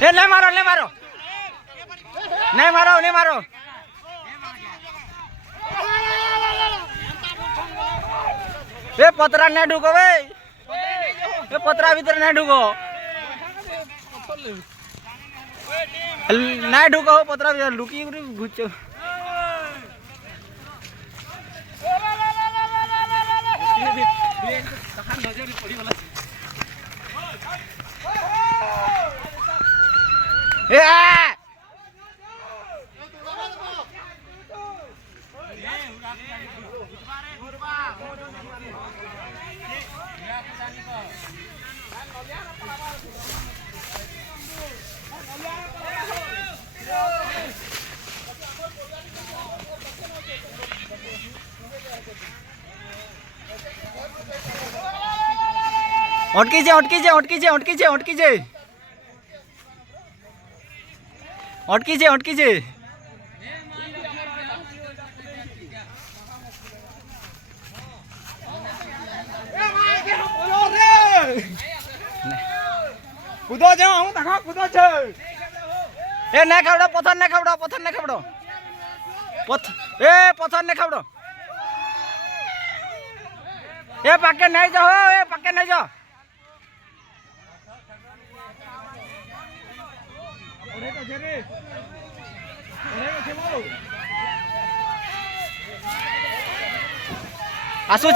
એ નહીં મારો નહીં મારો નહીં મારો નહીં મારો એ પતરા ને ઢૂકો ભાઈ એ પતરા ભીतर ને ઢૂકો ના ઢૂકો પતરા ભીतर ઢૂકી ઘૂચો अटकी जे कूदो जाओ हूं देखो कूदो छे ए ना खावड़ो पत्थर ना खावड़ो पत्थर ना खावड़ो ए पक्के नहीं जाओ आसू